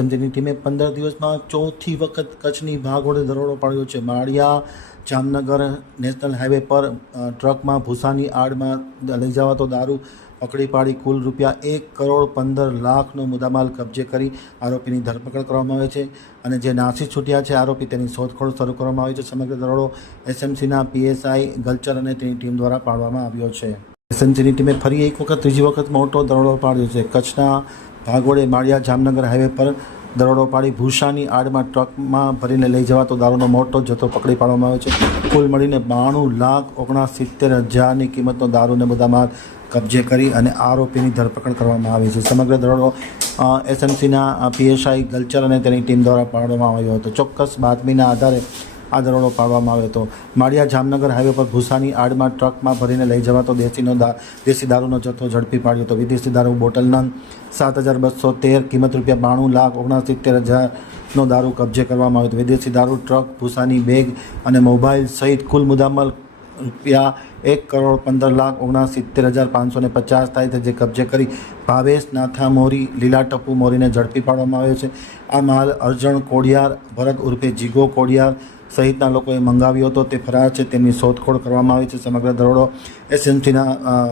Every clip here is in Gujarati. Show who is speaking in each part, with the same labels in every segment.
Speaker 1: એસએમજીની ટીમે પંદર દિવસમાં ચોથી વખત કચ્છની ભાગોળે દરોડો પાડ્યો છે. માળિયા, જામનગર નેશનલ હાઈવે પર ટ્રકમાં ભૂસાની આડમાં લઈ જવાતો દારૂ પકડી પાડી કુલ રૂપિયા એક કરોડ પંદર લાખનો મુદ્દામાલ કબજે કરી આરોપીની ધરપકડ કરવામાં આવે છે અને જે નાસી છૂટ્યા છે આરોપી તેની શોધખોળ શરૂ કરવામાં આવી છે. સમગ્ર દરોડો એસએમસીના પીએસઆઈ ગલચર અને તેની ટીમ દ્વારા પાડવામાં આવ્યો છે. એસએમસીની ટીમે ફરી એક વખત ત્રીજી વખત મોટો દરોડો પાડ્યો છે. કચ્છના ભાગોળે માળિયા, જામનગર હાઈવે પર દરોડો પાડી ભૂસાની આડમાં ટ્રકમાં ભરીને લઈ જવાતો દારૂનો મોટો જથ્થો પકડી પાડવામાં આવ્યો છે. કુલ મળીને બાણું લાખ ઓગણસિત્તેર હજારની કિંમતનો દારૂને મુદ્દામાલ કબજે કરી અને આરોપીની ધરપકડ કરવામાં આવી છે. સમગ્ર દરોડો એસએમસીના પીએસઆઈ ગલચર અને તેની ટીમ દ્વારા પાડવામાં આવ્યો હતો. ચોક્કસ બાતમીના આધારે આ દરોડો પાડવામાં આવ્યો હતો. માળિયા જામનગર હાઈવે પર ભૂસાની આડમાં ટ્રકમાં ભરીને લઈ જવાતો દેશીનો દા દેશી દારૂનો જથ્થો ઝડપી પાડ્યો હતો. વિદેશી દારૂ બોટલ નંગ સાત હજાર બસો તેર, કિંમત રૂપિયા બાણું લાખ ઓગણસિત્તેર હજારનો દારૂ કબજે કરવામાં આવ્યો હતો. વિદેશી દારૂ, ટ્રક, ભૂસાની બેગ અને મોબાઈલ સહિત કુલ મુદ્દામાલ રૂપિયા એક કરોડ પંદર લાખ ઓગણસિત્તેર હજાર પાંચસો ને પચાસ થાય જે કબજે કરી ભાવેશ, નાથા, મોરી, લીલા ટપુ મોરીને ઝડપી પાડવામાં આવ્યો છે. આ માલ અર્જણ કોડિયાર, ભરત ઉર્ફે જીગો કોડિયાર સહિતના લોકોએ મંગાવ્યો હતો. તે ફરાર છે, તેમની શોધખોળ કરવામાં આવી છે. સમગ્ર દરોડો એસએમસીના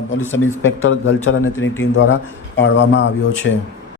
Speaker 1: પોલીસ સબ ઇન્સ્પેક્ટર ગલચર અને તેની ટીમ દ્વારા પાડવામાં આવ્યો છે.